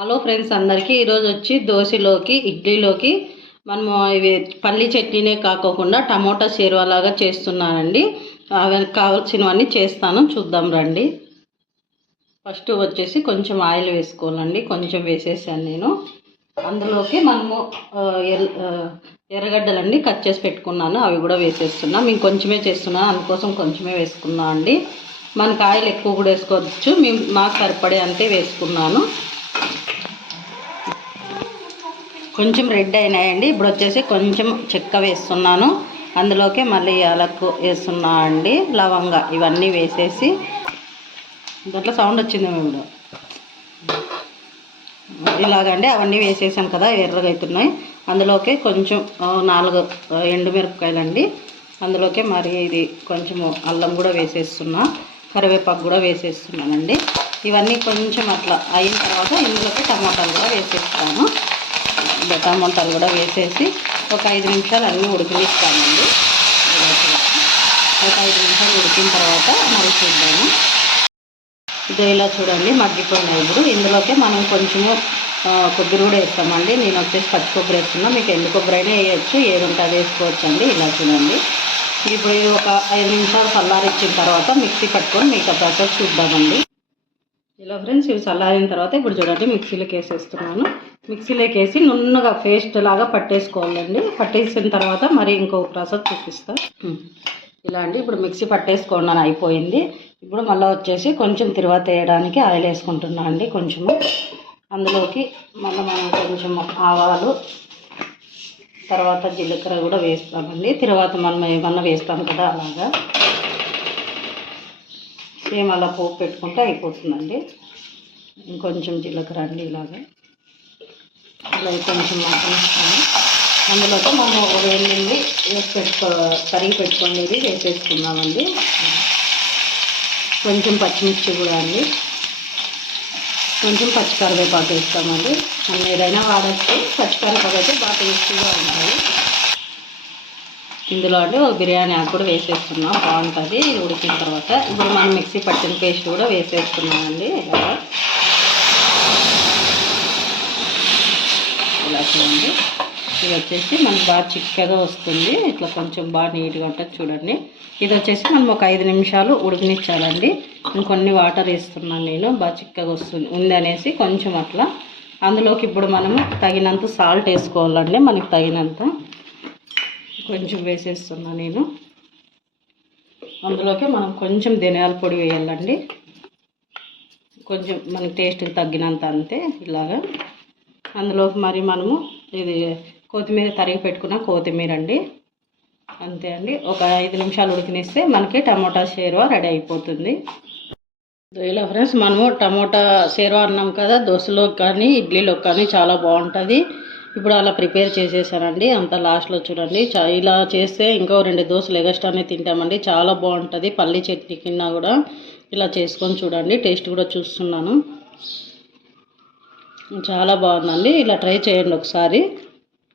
Hello friends అందరికీ ఈరోజు వచ్చి దోశలోకి ఇడ్లీలోకి మనము ఇవి పల్లి చట్నీనే కాకోకుండా టమోటా చేరువలాగా లాగా చేస్తున్నానండి. అవి కావాల్సినవన్నీ చేస్తాను చూద్దాం రండి. ఫస్ట్ వచ్చేసి కొంచెం ఆయిల్ వేసుకోవాలండి కొంచెం వేసేసాను నేను. అందులోకి మనము ఎల్- ఎర్రగడ్డలండి కట్ చేసి పెట్టుకున్నాను అవి కూడా వేసేస్తున్నాం. మేము కొంచెమే చేస్తున్నాను అందుకోసం కొంచెమే వేసుకున్నాం అండి మనకు ఆయిల్ ఎక్కువ కూడా వేసుకోవచ్చు మేము మాకు సరిపడే అంతే వేసుకున్నాను. కొంచెం రెడ్ అయినాయండి. ఇప్పుడు వచ్చేసి కొంచెం చెక్క వేస్తున్నాను. అందులోకి మళ్ళీ యాలకు వేస్తున్నా అండి. లవంగ ఇవన్నీ వేసేసి. దాంట్లో సౌండ్ వచ్చింది మేము ఇలాగండి అవన్నీ వేసేసాం కదా ఎర్రగా అవుతున్నాయి అందులోకి కొంచెం నాలుగు ఎండుమిరపకాయలండి. అందులోకి మరి ఇది కొంచెము అల్లం కూడా వేసేస్తున్నా. కరివేపాకు కూడా వేసేస్తున్నానండి. ఇవన్నీ కొంచెం అట్లా అయిన తర్వాత ఇందులోకి టమాటాలు కూడా వేసేస్తాను. టమాటాలు కూడా వేసేసి ఒక ఐదు నిమిషాలు అన్నీ ఉడికిస్తామండి ఒక ఐదు నిమిషాలు ఉడికిన తర్వాత మళ్ళీ చూద్దాము. ఇదో ఇలా చూడండి మగ్గిపోయినాయి ఇప్పుడు. ఇందులోకి మనం కొంచెము కొబ్బరి కూడా వేస్తామండి. నేను వచ్చేసి పచ్చి కొబ్బరి వేస్తున్నా. మీకు ఎండు కొబ్బరి అయినా వేయచ్చు ఏది ఉంటే అది వేసుకోవచ్చు అండి ఇలా చూడండి. ఇప్పుడు ఒక ఐదు నిమిషాలు చల్లారిచ్చిన తర్వాత మిక్సీ పట్టుకొని మిగతా ప్రాసెస్ చూద్దామండి. ఇలా ఫ్రెండ్స్ ఇవి చల్లారిన తర్వాత ఇప్పుడు చూడండి మిక్సీలోకి వేసేస్తున్నాను మిక్సీలోకి వేసి నున్నగా పేస్ట్ లాగా పట్టేసుకోవాలండి. పట్టేసిన తర్వాత మరి ఇంకొక ప్రాసెస్ చూపిస్తా. ఇలా అండి ఇప్పుడు మిక్సీ పట్టేసుకోండి అయిపోయింది. ఇప్పుడు మళ్ళీ వచ్చేసి కొంచెం తిరువాత వేయడానికి ఆయిల్ వేసుకుంటున్నా అండి కొంచెము. అందులోకి మళ్ళీ మనం కొంచెం ఆవాలు తర్వాత జీలకర్ర కూడా వేస్తామండి. తర్వాత మనం ఏమన్నా వేస్తాం కదా అలాగా. సేమ్ అలా పోపు పెట్టుకుంటే అయిపోతుందండి. ఇంకొంచెం జీలకర్ర అండి ఇలాగా. ఇలా కొంచెం మగ్గనిస్తాను అందులోకి మనం ఒక వెల్లుల్లి వేసి పెట్టుకో కరిగి పెట్టుకునేది వేసేసుకున్నామండి కొంచెం పచ్చిమిర్చి కూడా అండి. కొంచెం పచ్చికరివేపాకు వేస్తామండి. మనం ఏదైనా వాడచ్చు. పచ్చికరివేపాకు అయితే బాగా టేస్టీగా ఉంటాయి. ఇందులో ఒక బిర్యానీ ఆకు కూడా వేసేస్తున్నాం. బాగుంటుంది. ఉడికిన తర్వాత ఇప్పుడు మనం మిక్సీ పట్టిన పేస్ట్ కూడా వేసేస్తున్నామండి. ఇలా ఇలా చూడండి. ఇది వచ్చేసి మనకు బాగా చిక్కగా వస్తుంది. ఇట్లా కొంచెం బాగా నీట్గా ఉంటుంది చూడండి. ఇది వచ్చేసి మనం ఒక ఐదు నిమిషాలు ఉడికినిచ్చాలండి. ఇంకొన్ని వాటర్ వేస్తున్నాను నేను. బాగా చిక్కగా వస్తుంది ఉందనేసి కొంచెం అట్లా. అందులోకి ఇప్పుడు మనము తగినంత సాల్ట్ వేసుకోవాలండి. మనకి తగినంత. కొంచెం వేసేస్తున్నా నేను. అందులోకి మనం కొంచెం ధనియాల పొడి వేయాలండి. కొంచెం మన టేస్ట్కి తగ్గినంత అంతే ఇలాగా. అందులోకి మరి మనము ఇది కొత్తిమీర తరిగి పెట్టుకున్న కొత్తిమీర అండి అంతే అండి. ఒక ఐదు నిమిషాలు ఉడికినిస్తే మనకి టమోటా షేర్వా రెడీ అయిపోతుంది. ఇలా ఫ్రెండ్స్ మనము టమోటా షేర్వా అన్నాం కదా దోశలో కానీ ఇడ్లీలో కానీ చాలా బాగుంటుంది. ఇప్పుడు అలా ప్రిపేర్ చేసేసానండి. అంత లాస్ట్లో చూడండి. ఇలా చేస్తే ఇంకో రెండు దోశలు ఎగస్ట్రానే తింటామండి. చాలా బాగుంటుంది. పల్లి చట్నీ కింద కూడా ఇలా చేసుకొని చూడండి. టేస్ట్ కూడా చూస్తున్నాను. చాలా బాగుందండి. ఇలా ట్రై చేయండి ఒకసారి.